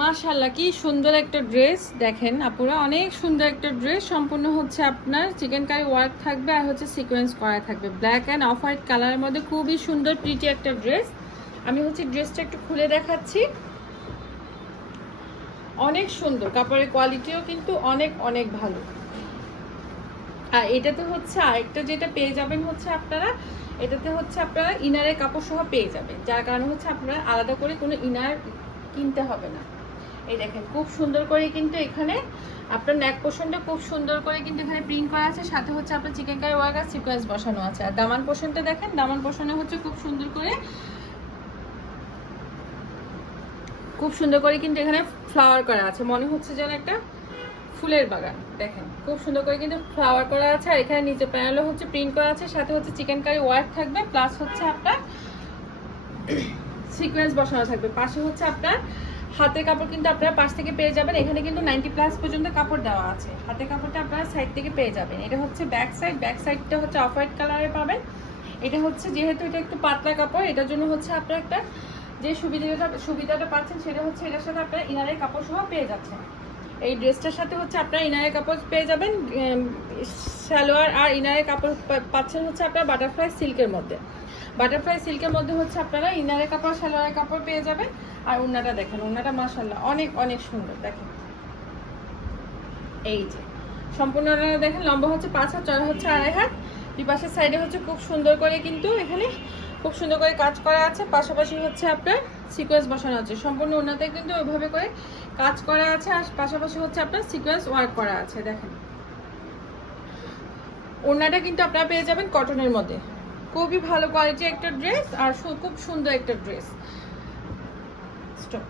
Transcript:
মাশাআল্লাহ কি সুন্দর একটা ড্রেস দেখেন আপুরা, অনেক সুন্দর একটা ড্রেস। সম্পূর্ণ হচ্ছে আপনার চিকেন কারি ওয়ার্ক থাকবে আর হচ্ছে সিকোয়েন্স করা থাকবে ব্ল্যাক অ্যান্ড অফ হোয়াইট কালারের মধ্যে। খুবই সুন্দর প্রিটি একটা ড্রেস। আমি হচ্ছে ড্রেসটা একটু খুলে দেখাচ্ছি। অনেক সুন্দর, কাপড়ের কোয়ালিটিও কিন্তু অনেক অনেক ভালো। আর এটাতে হচ্ছে আরেকটা যেটা পেয়ে যাবেন হচ্ছে আপনারা, এটাতে হচ্ছে আপনারা ইনারের কাপড় সহ পেয়ে যাবেন, যার কারণে হচ্ছে আপনারা আলাদা করে কোনো ইনার কিনতে হবে না। এই দেখেন খুব সুন্দর করে কিন্তু এখানে আপনার নেক পোর্শনটা খুব সুন্দর করে কিন্তু এখানে প্রিন্ট করা আছে, সাথে হচ্ছে আপনার চিকেন কারি ওয়ার্ক আর সিকোয়েন্স বসানো আছে। আর দামান পোর্শনটা দেখেন, দামান পোর্শনে হচ্ছে খুব সুন্দর করে কিন্তু এখানে ফ্লাওয়ার করা আছে, মনে হচ্ছে যেন একটা ফুলের বাগান। দেখেন খুব সুন্দর করে কিন্তু ফ্লাওয়ার করা আছে। আর এখানে নিচে প্যানেলও হচ্ছে প্রিন্ট করা আছে, সাথে হচ্ছে চিকেন কারি ওয়ার্ক থাকবে, প্লাস হচ্ছে আপনার সিকোয়েন্স বসানো থাকবে। পাশে হচ্ছে আপনার হাতের কাপড় কিন্তু আপনারা পাশ থেকে পেয়ে যাবেন। এখানে কিন্তু 90+ পর্যন্ত কাপড় দেওয়া আছে। হাতের কাপড়টা আপনারা সাইড থেকে পেয়ে যাবেন। এটা হচ্ছে ব্যাক সাইড, ব্যাক সাইডটা হচ্ছে অফ হোয়াইট কালারে পাবেন। এটা হচ্ছে যেহেতু এটা একটু পাতলা কাপড়, এটার জন্য হচ্ছে আপনার একটা যে সুবিধাটা পাচ্ছেন সেটা হচ্ছে এটার সাথে আপনারা ইনারের কাপড় সহ পেয়ে যাচ্ছেন। এই ড্রেসটার সাথে হচ্ছে আপনারা ইনারের কাপড় পেয়ে যাবেন। সালোয়ার আর ইনারের কাপড় পাচ্ছেন হচ্ছে আপনারা বাটারফ্লাই সিল্কের মধ্যে। বাটারফ্লাই সিল্কের মধ্যে হচ্ছে আপনারা ইনারের কাপড় সালোয়ারের কাপড় পেয়ে যাবেন। আর ওড়নাটা দেখেন, ওড়নাটা মাশাআল্লাহ অনেক অনেক সুন্দর। দেখেন এই যে সম্পূর্ণ ওড়নাটা দেখেন, লম্বা হচ্ছে 5 হাত, চড়া হচ্ছে 2.5 হাত। দুই পাশের সাইডে হচ্ছে খুব সুন্দর করে কিন্তু এখানে খুব সুন্দর করে কাজ করা আছে, পাশাপাশি হচ্ছে আপনার সিকোয়েন্স বসানো আছে। সম্পূর্ণ ওড়নাতে কিন্তু ওইভাবে করে কাজ করা আছে, আর পাশাপাশি হচ্ছে আপনার সিকোয়েন্স ওয়ার্ক করা আছে। দেখেন ওড়নাটা কিন্তু আপনারা পেয়ে যাবেন কটনের মধ্যে। খুবই ভালো কোয়ালিটির একটা ড্রেস আর খুব সুন্দর একটা ড্রেস। স্টপ।